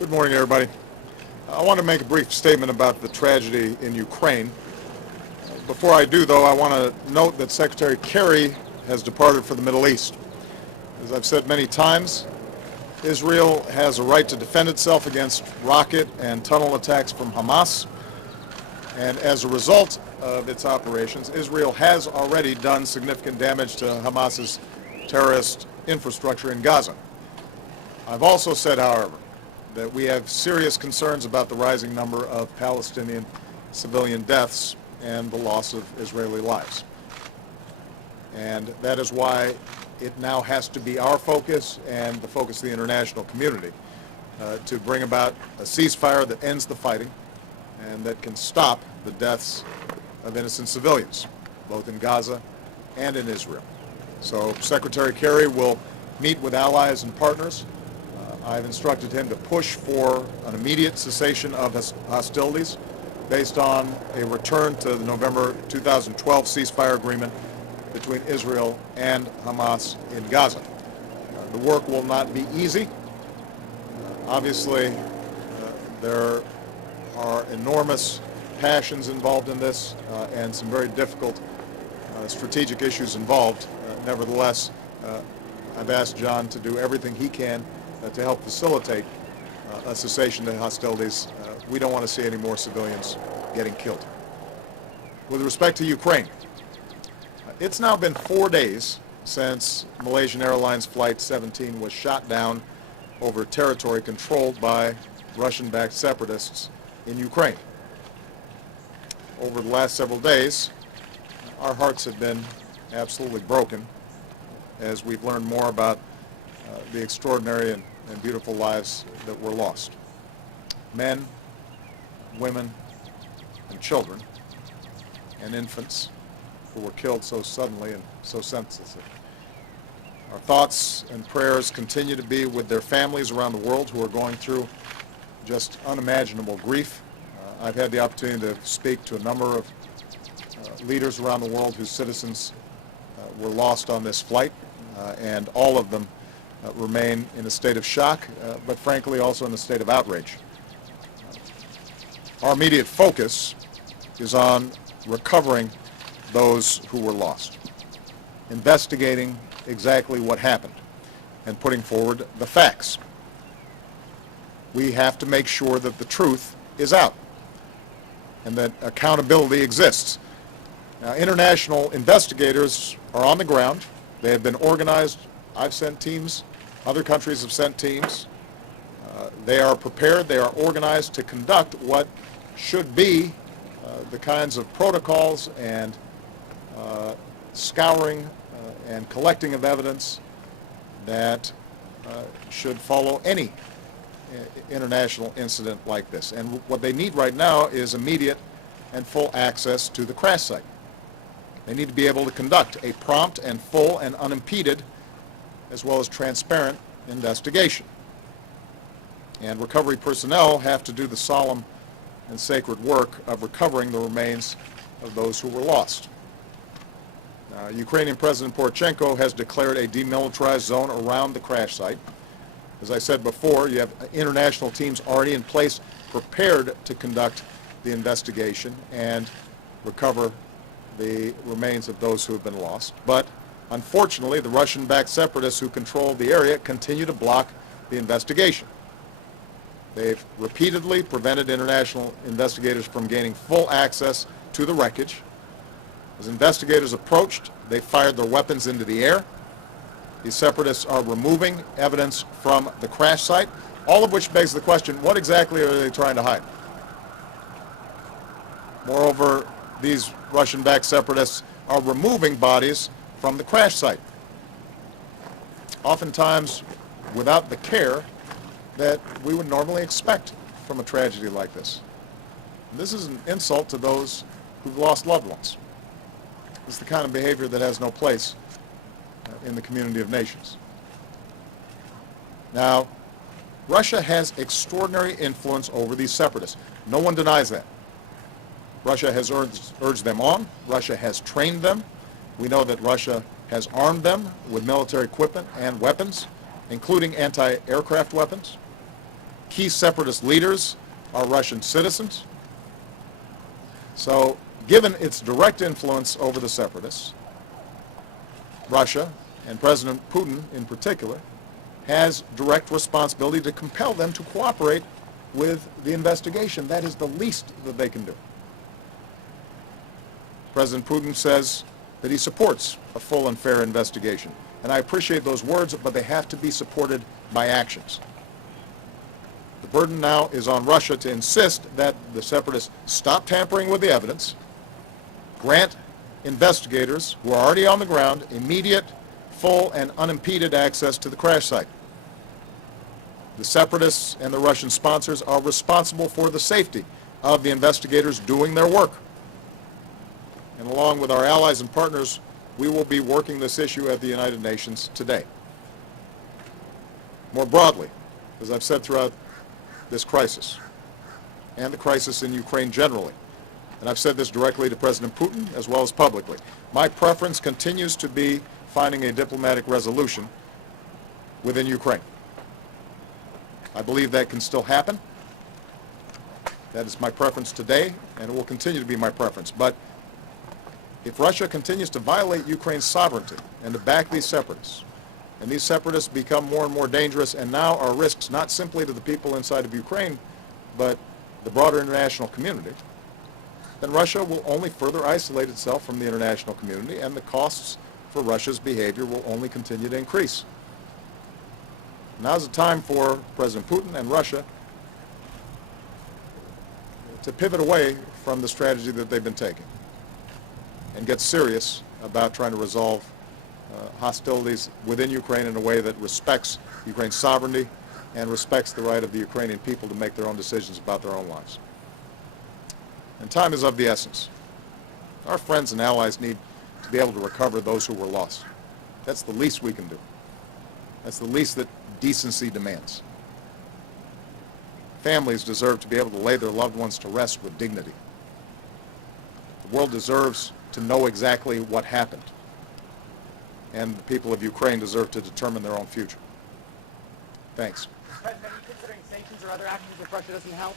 Good morning, everybody. I want to make a brief statement about the tragedy in Ukraine. Before I do, though, I want to note that Secretary Kerry has departed for the Middle East. As I've said many times, Israel has a right to defend itself against rocket and tunnel attacks from Hamas, and as a result of its operations, Israel has already done significant damage to Hamas's terrorist infrastructure in Gaza. I've also said, however, that we have serious concerns about the rising number of Palestinian civilian deaths and the loss of Israeli lives. And that is why it now has to be our focus and the focus of the international community to bring about a ceasefire that ends the fighting and that can stop the deaths of innocent civilians, both in Gaza and in Israel. So Secretary Kerry will meet with allies and partners. I've instructed him to push for an immediate cessation of hostilities based on a return to the November 2012 ceasefire agreement between Israel and Hamas in Gaza. The work will not be easy. Obviously, there are enormous passions involved in this and some very difficult strategic issues involved. Nevertheless, I've asked John to do everything he can to help facilitate a cessation to hostilities. We don't want to see any more civilians getting killed. With respect to Ukraine, it's now been 4 days since Malaysian Airlines Flight 17 was shot down over territory controlled by Russian-backed separatists in Ukraine. Over the last several days, our hearts have been absolutely broken as we've learned more about the extraordinary and beautiful lives that were lost. Men, women, and children, and infants who were killed so suddenly and so senselessly. Our thoughts and prayers continue to be with their families around the world who are going through just unimaginable grief. I've had the opportunity to speak to a number of leaders around the world whose citizens were lost on this flight, and all of them remain in a state of shock, but frankly also in a state of outrage. Our immediate focus is on recovering those who were lost, investigating exactly what happened, and putting forward the facts. We have to make sure that the truth is out and that accountability exists. Now, international investigators are on the ground. They have been organized. I've sent teams. Other countries have sent teams. They are prepared, they are organized to conduct what should be the kinds of protocols and scouring and collecting of evidence that should follow any international incident like this. And what they need right now is immediate and full access to the crash site. They need to be able to conduct a prompt and full and unimpeded as well as transparent investigation. And recovery personnel have to do the solemn and sacred work of recovering the remains of those who were lost. Ukrainian President Poroshenko has declared a demilitarized zone around the crash site. As I said before, you have international teams already in place prepared to conduct the investigation and recover the remains of those who have been lost. But unfortunately, the Russian-backed separatists who control the area continue to block the investigation. They've repeatedly prevented international investigators from gaining full access to the wreckage. As investigators approached, they fired their weapons into the air. These separatists are removing evidence from the crash site, all of which begs the question, what exactly are they trying to hide? Moreover, these Russian-backed separatists are removing bodies from the crash site, oftentimes without the care that we would normally expect from a tragedy like this. And this is an insult to those who've lost loved ones. This is the kind of behavior that has no place in the community of nations. Now, Russia has extraordinary influence over these separatists. No one denies that. Russia has urged them on. Russia has trained them. We know that Russia has armed them with military equipment and weapons, including anti-aircraft weapons. key separatist leaders are Russian citizens. So, given its direct influence over the separatists, Russia, and President Putin in particular, has direct responsibility to compel them to cooperate with the investigation. That is the least that they can do. President Putin says that he supports a full and fair investigation. And I appreciate those words, but they have to be supported by actions. The burden now is on Russia to insist that the separatists stop tampering with the evidence, grant investigators who are already on the ground immediate, full, and unimpeded access to the crash site. The separatists and the Russian sponsors are responsible for the safety of the investigators doing their work. And along with our allies and partners, we will be working this issue at the United Nations today. More broadly, as I've said throughout this crisis, and the crisis in Ukraine generally, and I've said this directly to President Putin as well as publicly, my preference continues to be finding a diplomatic resolution within Ukraine. I believe that can still happen. That is my preference today, and it will continue to be my preference. But if Russia continues to violate Ukraine's sovereignty and to back these separatists, and these separatists become more and more dangerous and now are risks not simply to the people inside of Ukraine, but the broader international community, then Russia will only further isolate itself from the international community, and the costs for Russia's behavior will only continue to increase. Now's the time for President Putin and Russia to pivot away from the strategy that they've been taking and get serious about trying to resolve hostilities within Ukraine in a way that respects Ukraine's sovereignty and respects the right of the Ukrainian people to make their own decisions about their own lives. And time is of the essence. Our friends and allies need to be able to recover those who were lost. That's the least we can do. That's the least that decency demands. Families deserve to be able to lay their loved ones to rest with dignity. The world deserves to know exactly what happened. And the people of Ukraine deserve to determine their own future. Thanks. President, are you considering sanctions or other actions if Russia doesn't help?